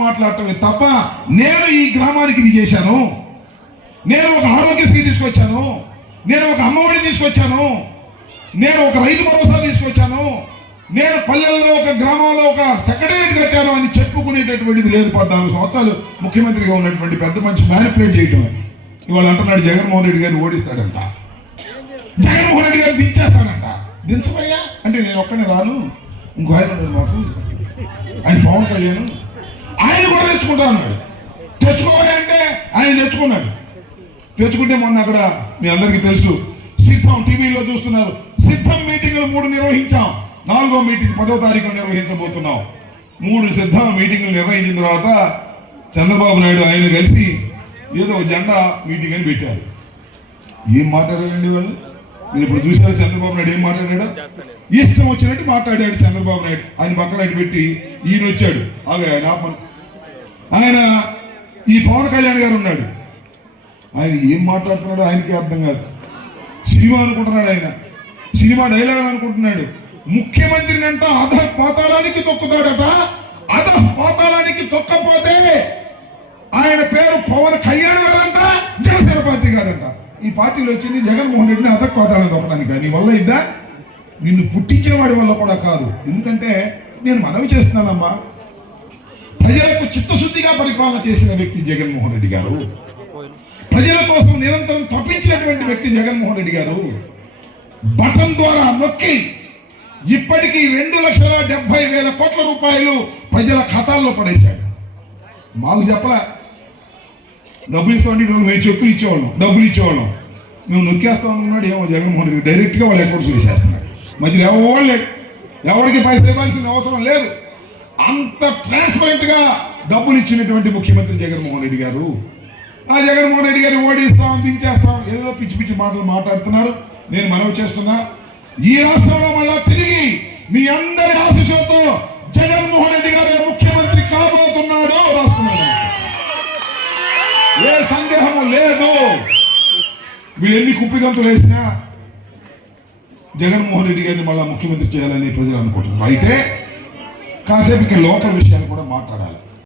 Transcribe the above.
మాట్లాడటమే తప్ప నేను ఈ గ్రామానికి ఇది చేశాను. నేను ఒక ఆరోగ్యశ్రీ తీసుకొచ్చాను. నేను ఒక అమ్మఒడి తీసుకొచ్చాను. నేను ఒక రైతు భరోసా తీసుకొచ్చాను. నేను పల్లెల్లో ఒక గ్రామంలో ఒక సెక్రటరియట్ కట్టాను అని చెప్పుకునేటటువంటిది లేదు పద్నాలుగు సంవత్సరాలు ముఖ్యమంత్రిగా ఉన్నటువంటి పెద్ద మంచి మ్యానిపులేట్ చేయటం ఇవాళ అంటున్నాడు జగన్మోహన్ రెడ్డి గారిని ఓడిస్తాడంట. జగన్మోహన్ రెడ్డి గారిని దించేస్తాడంట. దించమయ్యా? అంటే నేను ఒక్కనే రాను. ఇంకో ఆయన మాకు. ఆయన పవన్ కళ్యాణ్. ఆయన కూడా తెచ్చుకుంటా అన్నాడు తెచ్చుకోవాలి అంటే ఆయన తెచ్చుకున్నాడు. తెచ్చుకుంటే మొన్న అక్కడ మీ అందరికీ తెలుసు సిద్ధం టీవీలో చూస్తున్నారు. సిద్ధం మీటింగ్లు మూడు నిర్వహించాం. నాలుగో మీటింగ్ పదో తారీఖు నిర్వహించబోతున్నాం. మూడు సిద్ధం మీటింగ్లు నిర్వహించిన తర్వాత చంద్రబాబు నాయుడు ఆయన కలిసి ఏదో జెండా మీటింగ్ అని పెట్టారు. ఏం మాట్లాడారండి వాళ్ళు? మీరు ఇప్పుడు చూసారు చంద్రబాబు నాయుడు ఏం మాట్లాడాడు? ఇష్టం వచ్చినట్టు మాట్లాడాడు చంద్రబాబు నాయుడు. ఆయన పక్కన పెట్టి ఈయన వచ్చాడు. అవి ఆయన. ఆయన ఈ పవన్ కళ్యాణ్ గారు ఉన్నాడు. ఆయన ఏం మాట్లాడుతున్నాడో ఆయనకి అర్థం కాదు. సినిమా అనుకుంటున్నాడు ఆయన. సినిమా డైలాగ్ అనుకుంటున్నాడు. ముఖ్యమంత్రిని అంట అధ పాతాళానికి తొక్కుతాడట. అధ పాతాళానికి తొక్కపోతే ఆయన పేరు పవన్ కళ్యాణ్ గారంట జనసేన పార్టీ గారంట. ఈ పార్టీలో వచ్చింది జగన్మోహన్ రెడ్డిని అధ పాతాళం తొక్కడానికి. నీ వల్ల ఇద్దా? నిన్ను పుట్టించిన వాడి వల్ల కూడా కాదు. ఎందుకంటే నేను మనవి చేస్తున్నానమ్మా. ప్రజలకు చిత్తశుద్ధిగా పరిపాలన చేసిన వ్యక్తి జగన్మోహన్ రెడ్డి గారు. ప్రజల కోసం నిరంతరం తప్పించినటువంటి వ్యక్తి జగన్మోహన్ రెడ్డి గారు. బటన్ ద్వారా నొక్కి ఇప్పటికీ రెండు లక్షల డెబ్బై వేల కోట్ల రూపాయలు ప్రజల ఖాతాల్లో పడేశాడు. మాకు చెప్పలే. డబ్బులు ఇస్తామంటే మేము చెప్పులు ఇచ్చేవాళ్ళం డబ్బులు ఇచ్చేవాళ్ళం. మేము నొక్కేస్తాం అన్నాడు ఏమో జగన్మోహన్ రెడ్డి. డైరెక్ట్గా వాళ్ళు అకౌంట్స్ వేసేస్తున్నాడు మధ్యలో ఎవరు లేడు. ఎవరికి పైసలు ఇవ్వాల్సిన అవసరం లేదు. అంత ట్రాన్స్పరెంట్గా డబ్బులు ఇచ్చినటువంటి ముఖ్యమంత్రి జగన్మోహన్ రెడ్డి గారు. ఆ జగన్మోహన్ రెడ్డి గారిని ఓడిస్తాం దించేస్తాం ఏదో పిచ్చి పిచ్చి మాటలు మాట్లాడుతున్నారు. నేను మనవి చేస్తున్నా ఈ రాష్ట్రంలో మళ్ళా తిరిగి మీ అందరి ఆశీస్సులతో జగన్మోహన్ రెడ్డి గారు ముఖ్యమంత్రి కాబోతున్నాడు రాష్ట్రంలో. ఏ సందేహము లేదు. వీళ్ళు ఎన్ని కుప్పిగంతులు వేసినా జగన్మోహన్ రెడ్డి గారిని మళ్ళా ముఖ్యమంత్రి చేయాలని ప్రజలు అనుకుంటున్నారు. అయితే కాసేపుకి ఇక్కడ లోకల్ విషయాలు కూడా మాట్లాడాలి.